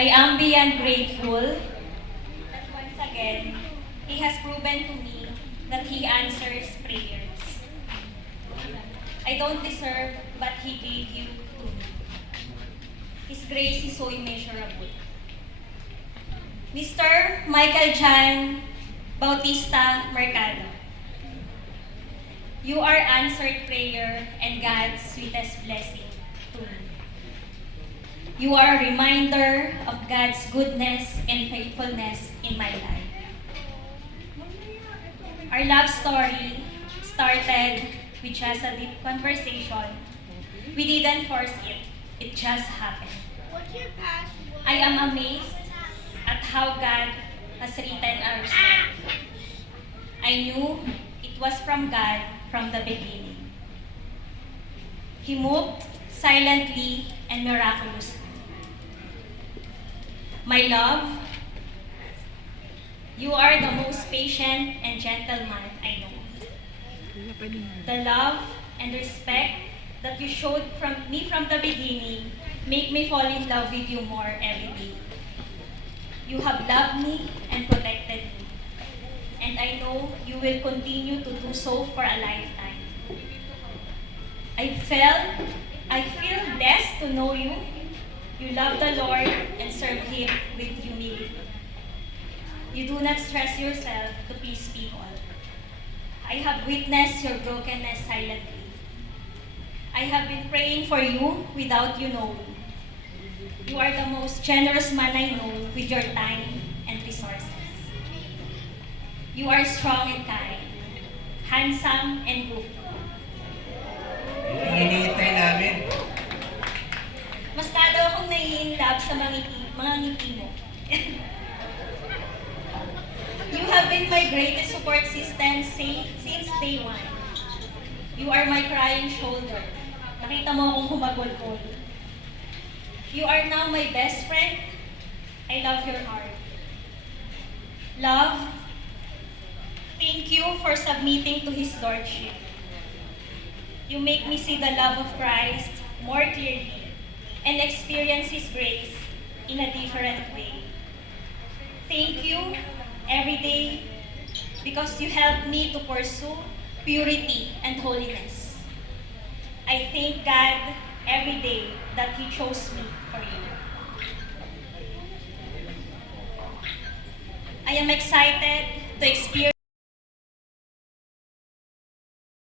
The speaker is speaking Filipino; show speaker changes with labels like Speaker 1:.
Speaker 1: I am beyond grateful that once again, He has proven to me that He answers prayers. I don't deserve, but He gave you to me. His grace is so immeasurable. Mr. Michael Jan Bautista Mercado, you are answered prayer and God's sweetest blessing to me. You are a reminder of God's goodness and faithfulness in my life. Our love story started with just a deep conversation. We didn't force it, it just happened. I am amazed at how God has written our story. I knew it was from God from the beginning. He moved silently and miraculously. My love, you are the most patient and gentle man I know. The love and respect that you showed from me from the beginning make me fall in love with you more every day. You have loved me and protected me. And I know you will continue to do so for a lifetime. I felt, I feel blessed to know you. You love the Lord and serve Him with humility. You do not stress yourself to please people. I have witnessed your brokenness silently. I have been praying for you without you knowing. You are the most generous man I know with your time and resources. You are strong and kind, handsome and goofy. Sa mga mga ngiti mo. you have been my greatest support system si- since day one. You are my crying shoulder. Nakita mo akong humagol-gol. You are now my best friend. I love your heart. Love, thank you for submitting to His Lordship. You make me see the love of Christ more clearly and experience His grace in a different way. Thank you every day because you help me to pursue purity and holiness. I thank God every day that He chose me for you. I am excited to experience